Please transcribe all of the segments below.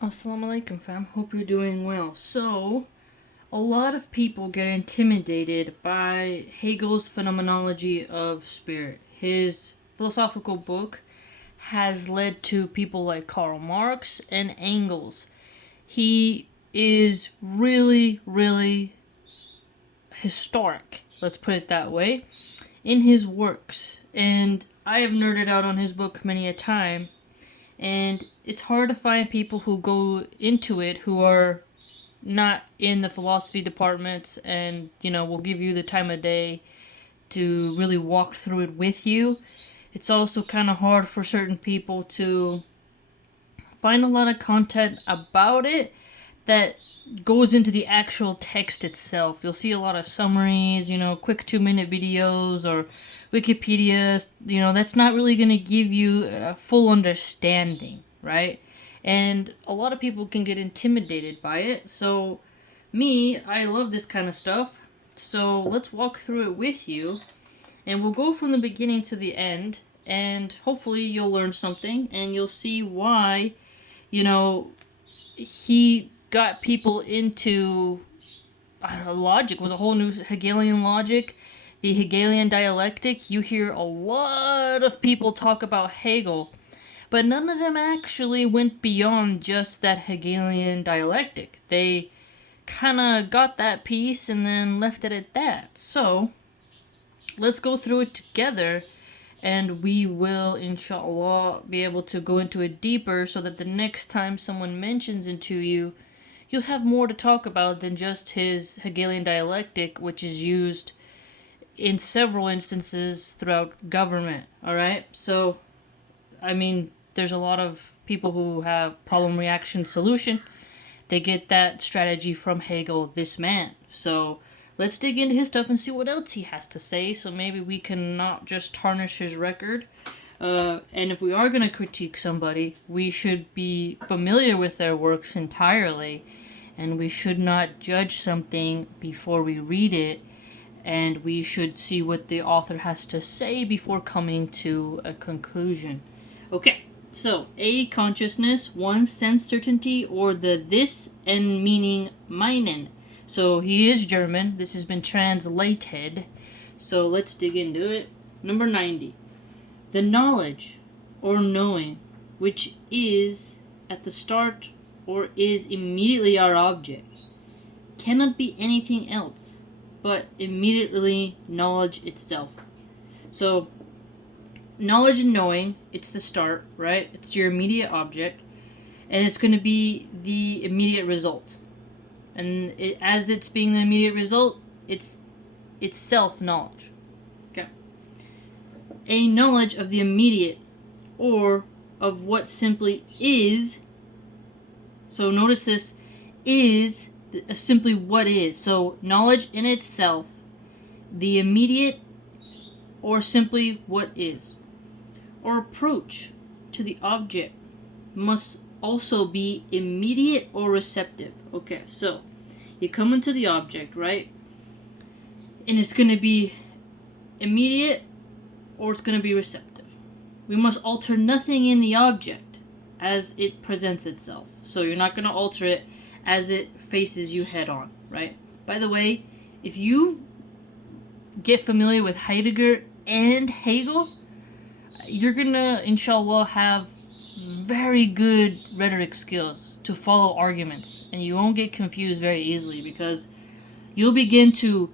Assalamu alaikum, fam. Hope you're doing well. So, a lot of people get intimidated by Hegel's Phenomenology of Spirit. His philosophical book has led to people like Karl Marx and Engels. He is really, really historic, let's put it that way, in his works. And I have nerded out on his book many a time, and it's hard to find people who go into it who are not in the philosophy departments and will give you the time of day to really walk through it with you. It's also kind of hard for certain people to find a lot of content about it that goes into the actual text itself. You'll see a lot of summaries, quick 2-minute videos or Wikipedia. That's not really going to give you a full understanding, right? And a lot of people can get intimidated by it. So, I love this kind of stuff. So, let's walk through it with you. And we'll go from the beginning to the end. And hopefully, you'll learn something and you'll see why, he got people into logic. Was a whole new Hegelian logic, the Hegelian Dialectic. You hear a lot of people talk about Hegel, but none of them actually went beyond just that Hegelian Dialectic. They kind of got that piece and then left it at that. So, let's go through it together, and we will, inshallah, be able to go into it deeper so that the next time someone mentions it to you, you'll have more to talk about than just his Hegelian dialectic, which is used in several instances throughout government. Alright? So, there's a lot of people who have problem reaction solution. They get that strategy from Hegel, this man. So, let's dig into his stuff and see what else he has to say, so maybe we can not just tarnish his record. And if we are going to critique somebody, we should be familiar with their works entirely, and we should not judge something before we read it, and we should see what the author has to say before coming to a conclusion. Okay, so A, consciousness, 1, sense certainty, or the this and meaning meinen. So he is German. This has been translated. So let's dig into it. Number 90. The knowledge or knowing, which is at the start or is immediately our object, cannot be anything else but immediately knowledge itself. So knowledge and knowing, it's the start, right? It's your immediate object, and it's going to be the immediate result. And as it's being the immediate result, it's self-knowledge. Okay. A knowledge of the immediate, or of what simply is. So notice this, is simply what is. So knowledge in itself, the immediate, or simply what is. Or approach to the object must also be immediate or receptive. Okay, so you come into the object, right? And it's going to be immediate or it's going to be receptive. We must alter nothing in the object as it presents itself. So you're not going to alter it as it faces you head on, right? By the way, if you get familiar with Heidegger and Hegel, you're going to, inshallah, have very good rhetoric skills to follow arguments, and you won't get confused very easily because you'll begin to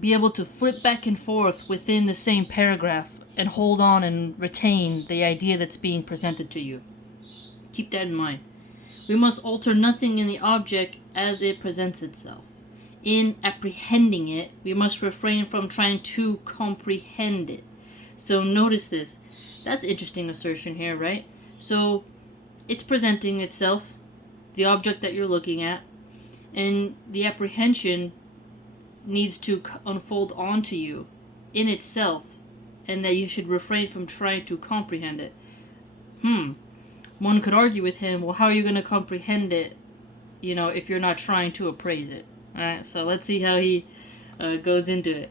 be able to flip back and forth within the same paragraph and hold on and retain the idea that's being presented to you. Keep that in mind. We must alter nothing in the object as it presents itself. In apprehending it, we must refrain from trying to comprehend it. So notice this. That's an interesting assertion here, right? So it's presenting itself, the object that you're looking at, and the apprehension needs to unfold onto you in itself, and that you should refrain from trying to comprehend it. One could argue with him, well, how are you going to comprehend it, if you're not trying to appraise it? Alright, so let's see how he goes into it.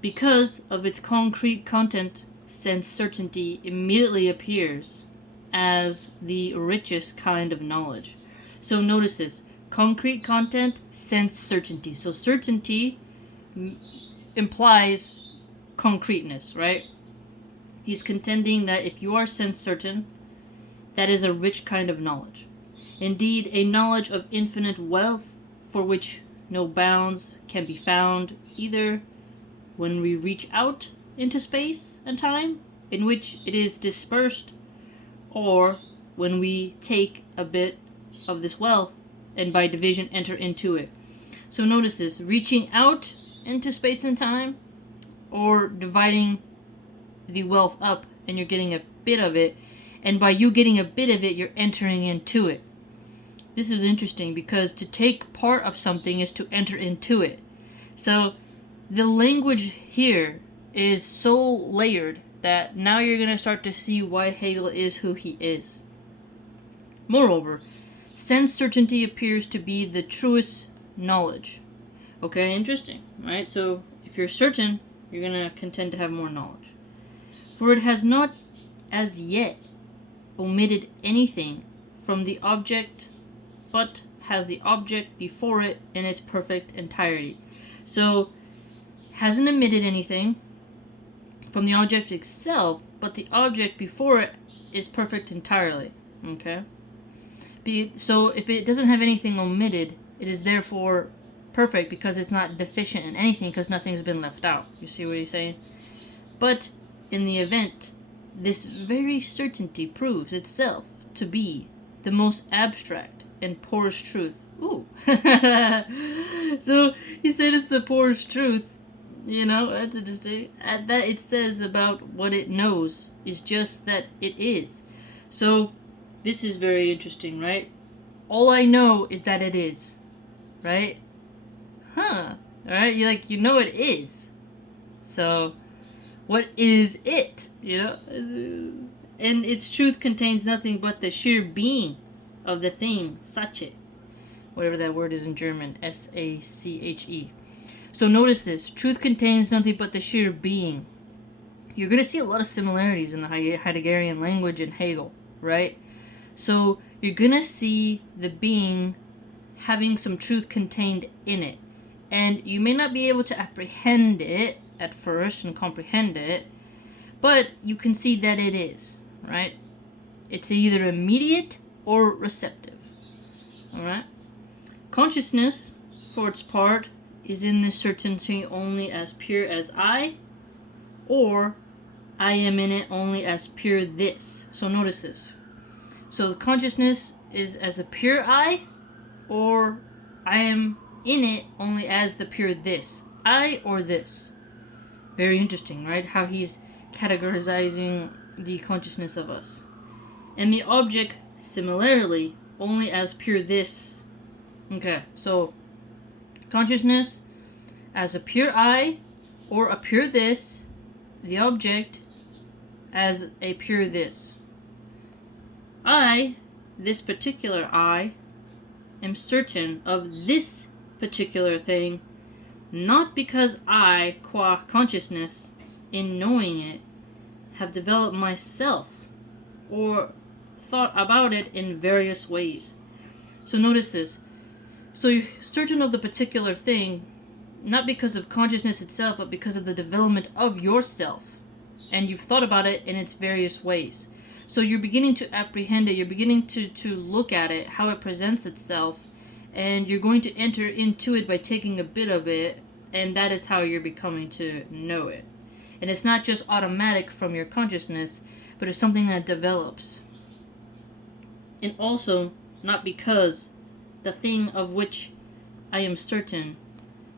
Because of its concrete content, sense certainty immediately appears as the richest kind of knowledge. So notice this. Concrete content, sense certainty. So certainty implies concreteness, right? He's contending that if you are sense certain, that is a rich kind of knowledge. Indeed, a knowledge of infinite wealth for which no bounds can be found, either when we reach out into space and time, in which it is dispersed, or when we take a bit of this wealth and by division enter into it. So notice this, reaching out into space and time, or dividing the wealth up and you're getting a bit of it, and by you getting a bit of it, you're entering into it. This is interesting because to take part of something is to enter into it. So the language here is so layered that now you're going to start to see why Hegel is who he is. Moreover, sense certainty appears to be the truest knowledge. Okay, interesting, right? So if you're certain, you're going to contend to have more knowledge. For it has not as yet omitted anything from the object, but has the object before it in its perfect entirety. So, hasn't omitted anything from the object itself, but the object before it is perfect entirely. Okay? So, if it doesn't have anything omitted, it is therefore perfect because it's not deficient in anything because nothing's been left out. You see what he's saying? But in the event, this very certainty proves itself to be the most abstract and poorest truth. Ooh. So he said it's the poorest truth. You know, that's interesting. That it says about what it knows is just that it is. So this is very interesting, right? All I know is that it is. Right? Huh. Alright? You know it is. So what is it? You know? And its truth contains nothing but the sheer being of the thing, Sache. Whatever that word is in German, S-A-C-H-E. So notice this. Truth contains nothing but the sheer being. You're going to see a lot of similarities in the Heideggerian language and Hegel, right? So you're going to see the being having some truth contained in it. And you may not be able to apprehend it at first and comprehend it, but you can see that it is, right? It's either immediate or receptive, all right? Consciousness, for its part, is in this certainty only as pure as I, or I am in it only as pure this. So notice this. So the consciousness is as a pure I, or I am in it only as the pure this. I or this. Very interesting, right? How he's categorizing the consciousness of us. And the object, similarly, only as pure this. Okay, so consciousness as a pure I or a pure this, the object as a pure this. I, this particular I, am certain of this particular thing, not because I, qua consciousness, in knowing it, have developed myself or thought about it in various ways. So notice this. So you're certain of the particular thing, not because of consciousness itself, but because of the development of yourself. And you've thought about it in its various ways. So you're beginning to apprehend it, you're beginning to look at it, how it presents itself, and you're going to enter into it by taking a bit of it, and that is how you're becoming to know it. And it's not just automatic from your consciousness, but it's something that develops. And also, not because the thing of which I am certain,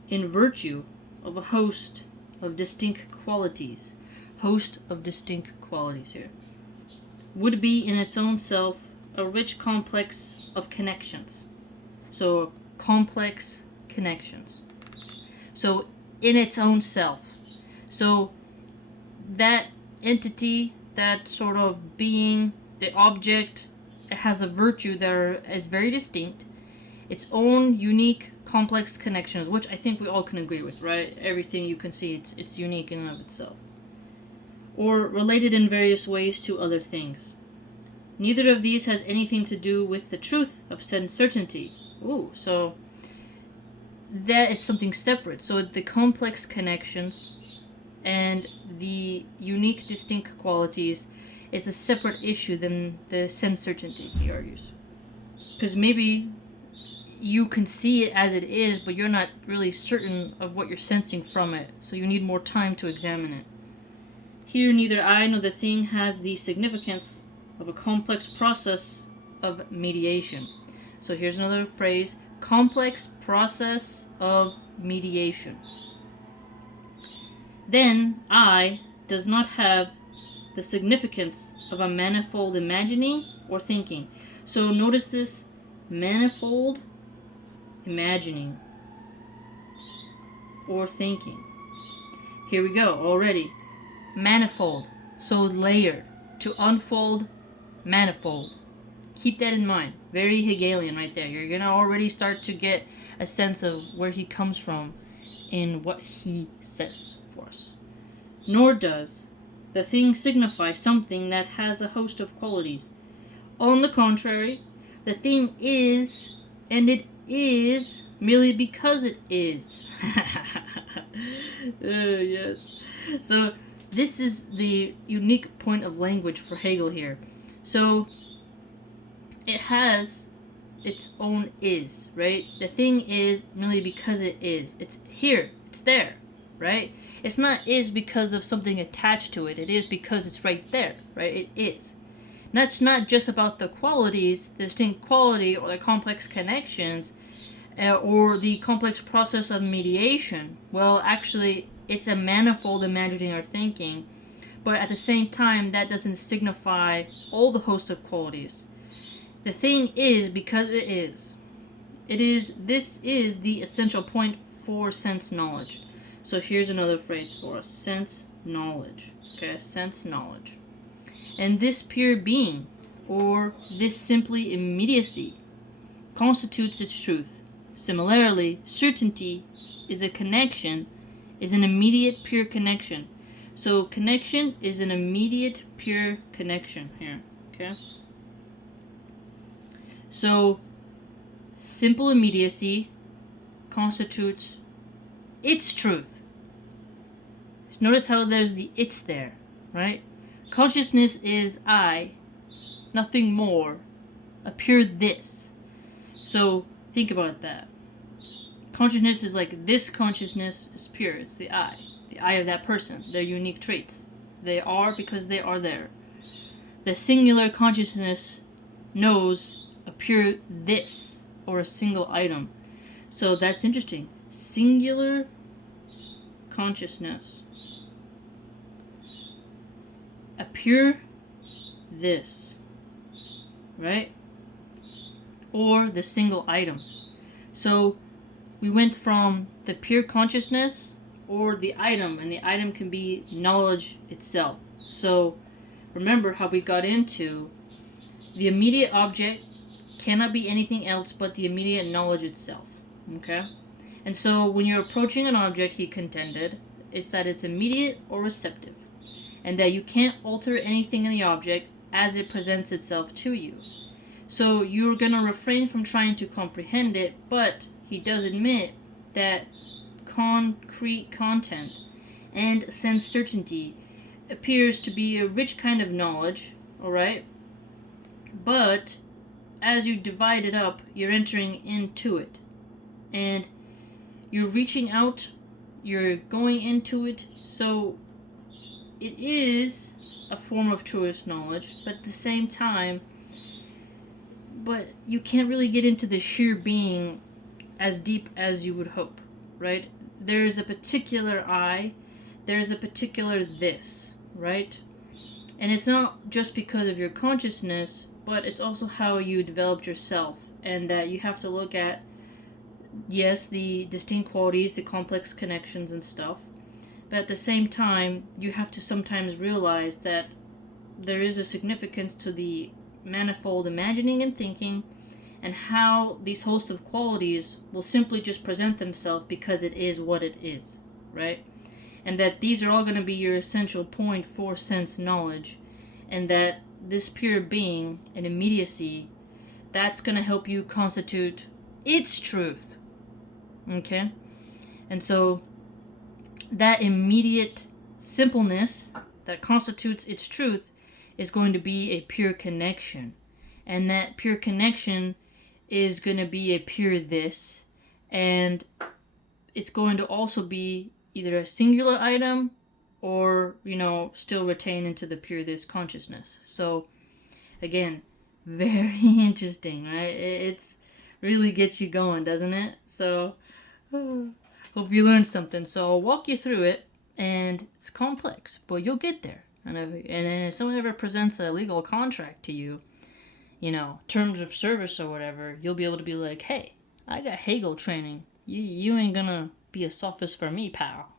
in virtue of a host of distinct qualities, here, would be in its own self a rich complex of connections. So, complex connections. So, in its own self. So, that entity, that sort of being, the object, it has a virtue that is very distinct, its own unique complex connections, which I think we all can agree with, right? Everything you can see, it's unique in and of itself. Or related in various ways to other things. Neither of these has anything to do with the truth of sense certainty. Ooh, so that is something separate. So the complex connections and the unique distinct qualities is a separate issue than the sense certainty, he argues. Because maybe you can see it as it is, but you're not really certain of what you're sensing from it, so you need more time to examine it. Here, neither I nor the thing has the significance of a complex process of mediation. So here's another phrase, complex process of mediation. Then I does not have the significance of a manifold imagining or thinking. So notice this, manifold imagining or thinking. Here we go already. Manifold, so layered. To unfold, manifold. Keep that in mind. Very Hegelian right there. You're going to already start to get a sense of where he comes from in what he says for us. Nor does the thing signify something that has a host of qualities. On the contrary, the thing is, and it is merely because it is. Yes. So this is the unique point of language for Hegel here. So it has its own is, right? The thing is merely because it is. It's here. It's there, right? It's not is because of something attached to it. It is because it's right there, right? It is. And that's not just about the qualities, the distinct quality or the complex connections or the complex process of mediation. Well, actually, it's a manifold imagining or thinking, but at the same time, that doesn't signify all the host of qualities. The thing is because it is. This is the essential point for sense knowledge. So here's another phrase for us, sense knowledge. Okay, sense knowledge. And this pure being, or this simply immediacy, constitutes its truth. Similarly, certainty is a connection, is an immediate pure connection. So connection is an immediate pure connection here. Okay? So simple immediacy constitutes its truth. Notice how there's the it's there, right? Consciousness is I, nothing more, a pure this. So think about that. Consciousness is like this consciousness is pure. It's the I of that person, their unique traits. They are because they are there. The singular consciousness knows a pure this or a single item. So that's interesting. Singular consciousness. A pure this, right? Or the single item. So we went from the pure consciousness or the item, and the item can be knowledge itself. So remember how we got into the immediate object cannot be anything else but the immediate knowledge itself. Okay? And so when you're approaching an object, he contended, it's that it's immediate or receptive, and that you can't alter anything in the object as it presents itself to you. So you're going to refrain from trying to comprehend it, but he does admit that concrete content and sense certainty appears to be a rich kind of knowledge, alright? But as you divide it up, you're entering into it. And you're reaching out, you're going into it, so it is a form of truest knowledge, but at the same time, but you can't really get into the sheer being as deep as you would hope, right? There is a particular I, there is a particular this, right? And it's not just because of your consciousness, but it's also how you developed yourself, and that you have to look at, yes, the distinct qualities, the complex connections and stuff, but at the same time, you have to sometimes realize that there is a significance to the manifold imagining and thinking, and how these hosts of qualities will simply just present themselves because it is what it is, right? And that these are all going to be your essential point for sense knowledge, and that this pure being and immediacy, that's going to help you constitute its truth. Okay? And so that immediate simpleness that constitutes its truth is going to be a pure connection. And that pure connection is going to be a pure this. And it's going to also be either a singular item or, still retain into the pure this consciousness. So, again, very interesting, right? It's really gets you going, doesn't it? So, hope you learned something. So I'll walk you through it, and it's complex, but you'll get there. And if someone ever presents a legal contract to you, terms of service or whatever, you'll be able to be like, hey, I got Hegel training. You ain't gonna be a sophist for me, pal.